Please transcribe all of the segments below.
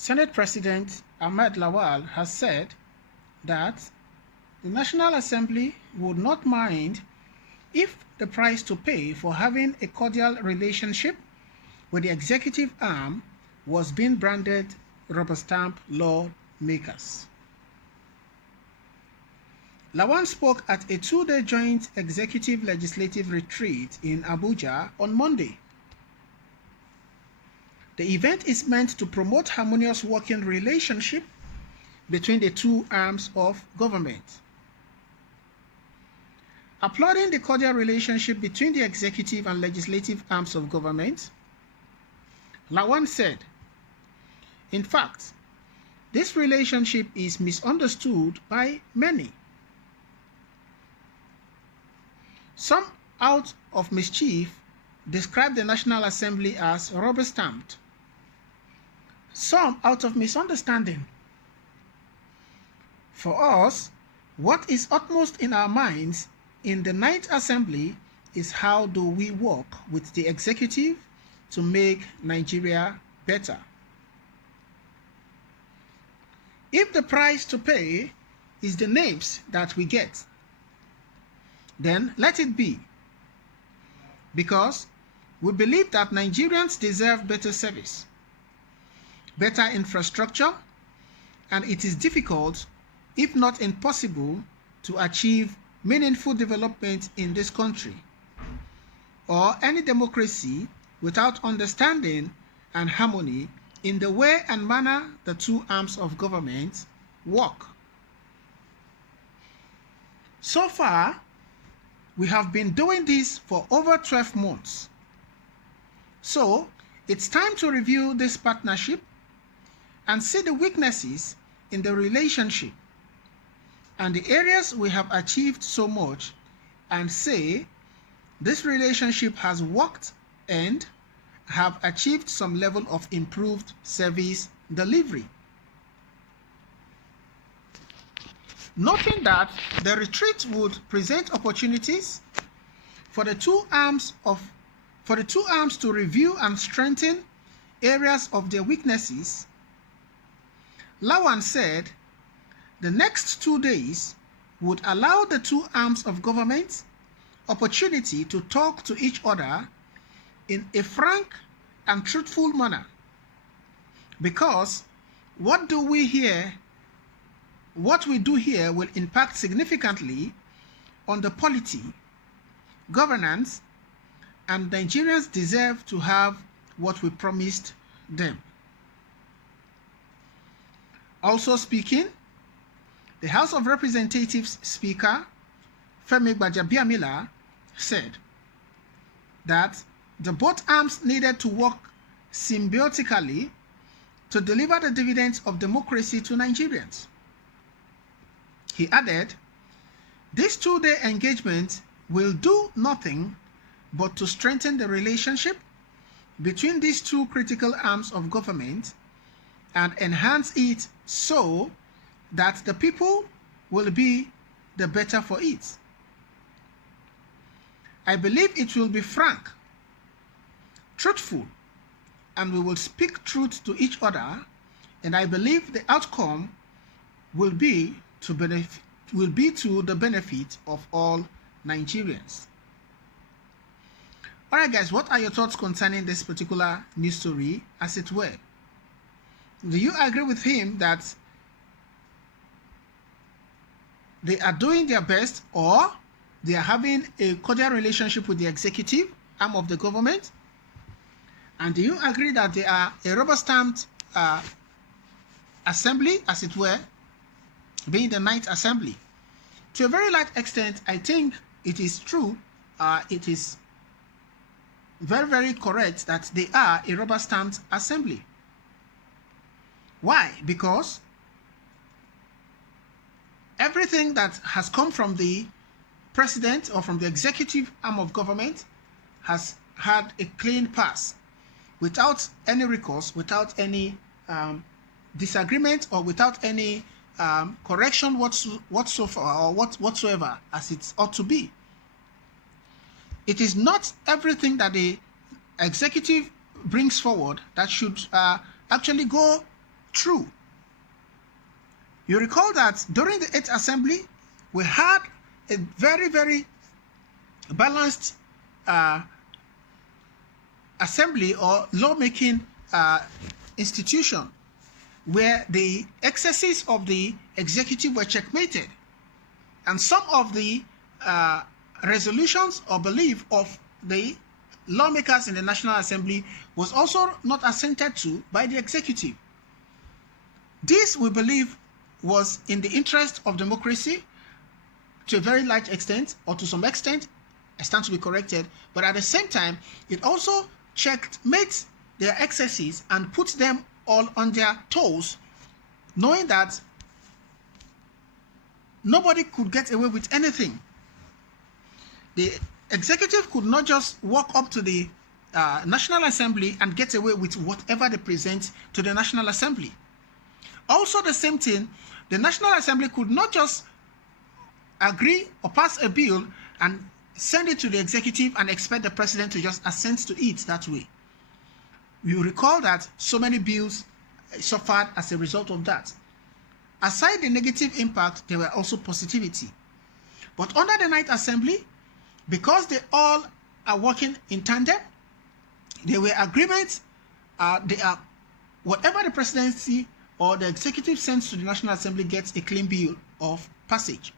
Senate President Ahmed Lawal has said that the National Assembly would not mind if the price to pay for having a cordial relationship with the executive arm was being branded rubber stamp lawmakers. Lawan spoke at a two-day joint executive-legislative retreat in Abuja on Monday. The event is meant to promote harmonious working relationship between the two arms of government. Applauding the cordial relationship between the executive and legislative arms of government, Lawan said, "In fact, this relationship is misunderstood by many. Some, out of mischief, describe the National Assembly as rubber-stamped. Some out of misunderstanding. For us, what is utmost in our minds in the Ninth Assembly is how do we work with the executive to make Nigeria better. If the price to pay is the names that we get, then let it be, because we believe that Nigerians deserve better service, better infrastructure, and it is difficult, if not impossible, to achieve meaningful development in this country or any democracy without understanding and harmony in the way and manner the two arms of government work. So far, we have been doing this for over 12 months. So, it's time to review this partnership and see the weaknesses in the relationship and the areas we have achieved so much and say this relationship has worked and have achieved some level of improved service delivery." Noting that the retreat would present opportunities for the two arms to review and strengthen areas of their weaknesses, Lawan said the next 2 days would allow the two arms of government opportunity to talk to each other in a frank and truthful manner, because what we do here will impact significantly on the polity, governance, and Nigerians deserve to have what we promised them. Also speaking, the House of Representatives Speaker Femi Gbajabiamila said that the both arms needed to work symbiotically to deliver the dividends of democracy to Nigerians. He added, "This two-day engagement will do nothing but to strengthen the relationship between these two critical arms of government and enhance it so that the people will be the better for it. I believe it will be frank, truthful, and we will speak truth to each other, and I believe the outcome will be to the benefit of all Nigerians." Alright guys, what are your thoughts concerning this particular news story, as it were? Do you agree with him that they are doing their best, or they are having a cordial relationship with the executive arm of the government? And do you agree that they are a rubber-stamped assembly, as it were, being the Ninth Assembly? To a very large extent, I think it is true. It is very, very correct that they are a rubber-stamped assembly. Why? Because everything that has come from the president or from the executive arm of government has had a clean pass, without any recourse, without any disagreement, or without any correction whatsoever, as it ought to be. It is not everything that the executive brings forward that should actually go true. You recall that during the 8th Assembly, we had a very, very balanced assembly or lawmaking institution where the excesses of the executive were checkmated. And some of the resolutions or belief of the lawmakers in the National Assembly was also not assented to by the executive. This, we believe, was in the interest of democracy to a very large extent, or to some extent. I stand to be corrected, but at the same time, it also checkmate their excesses and put them all on their toes, knowing that nobody could get away with anything. The executive could not just walk up to the National Assembly and get away with whatever they present to the National Assembly. Also the same thing, the National Assembly could not just agree or pass a bill and send it to the executive and expect the president to just assent to it that way. You recall that so many bills suffered as a result of that. Aside the negative impact, there were also positivity. But under the 9th Assembly, because they all are working in tandem, there were agreements, whatever the presidency or the executive sends to the National Assembly gets a clean bill of passage,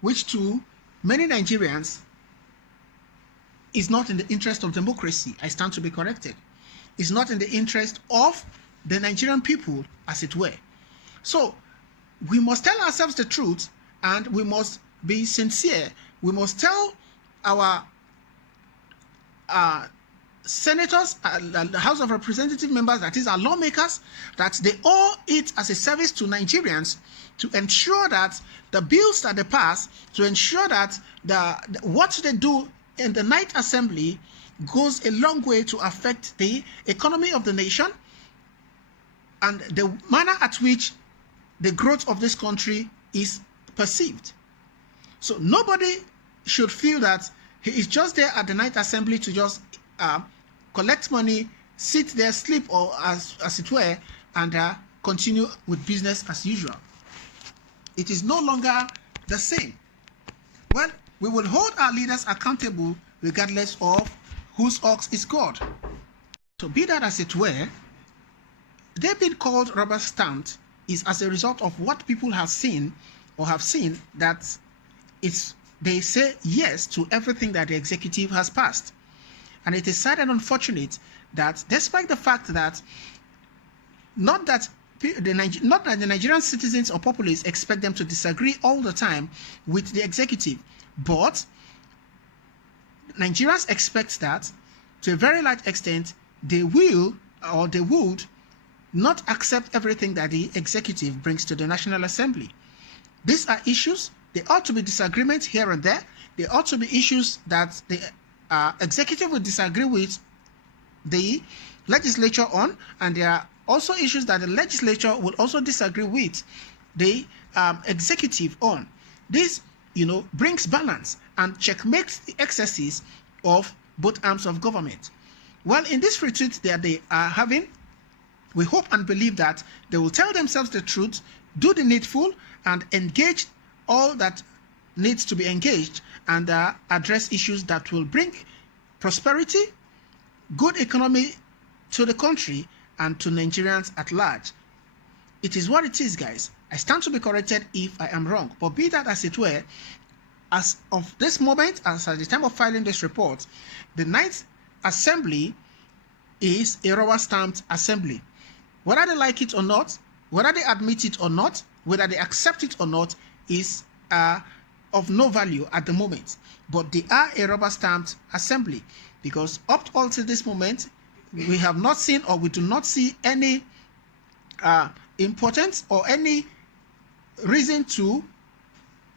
which to many Nigerians is not in the interest of democracy. I stand to be corrected. It's not in the interest of the Nigerian people, as it were. So we must tell ourselves the truth, and we must be sincere. We must tell our senators, the House of Representative members, that is our lawmakers, that they owe it as a service to Nigerians to ensure that the bills that they pass, to ensure that what they do in the 9th Assembly goes a long way to affect the economy of the nation and the manner at which the growth of this country is perceived. So nobody should feel that he is just there at the 9th Assembly to just collect money, sit there, sleep, or as it were, and continue with business as usual. It is no longer the same. Well, we will hold our leaders accountable regardless of whose ox is God. So be that as it were, they've been called rubber stamped is as a result of what people have seen that they say yes to everything that the executive has passed. And it is sad and unfortunate that despite the fact that not that the Nigerian citizens or populace expect them to disagree all the time with the executive, but Nigerians expect that to a very large extent they will or they would not accept everything that the executive brings to the National Assembly. These are issues. There ought to be disagreements here and there. There ought to be issues that the executive will disagree with the legislature on, and there are also issues that the legislature will also disagree with the executive on. This, brings balance and checkmates the excesses of both arms of government. Well, in this retreat that they are having, we hope and believe that they will tell themselves the truth, do the needful, and engage all that needs to be engaged, and address issues that will bring prosperity, good economy to the country, and to Nigerians at large. It is what it is, guys. I stand to be corrected if I am wrong, but be that as it were, as of this moment, as at the time of filing this report, the 9th Assembly is a rubber-stamped assembly. Whether they like it or not, whether they admit it or not, whether they accept it or not, is of no value at the moment. But they are a rubber-stamped assembly, because up until this moment, we have not seen, or we do not see any importance or any reason to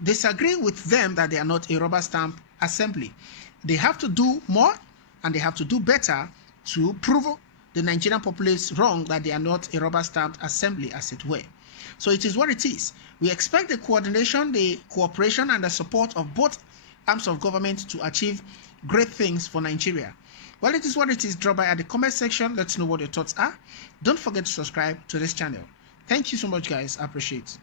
disagree with them that they are not a rubber-stamp assembly. They have to do more, and they have to do better to prove the Nigerian populace wrong that they are not a rubber-stamped assembly, as it were. So it is what it is. We expect the coordination, the cooperation, and the support of both arms of government to achieve great things for Nigeria. Well, it is what it is. Drop by at the comment section. Let's know what your thoughts are. Don't forget to subscribe to this channel. Thank you so much, guys. I appreciate it.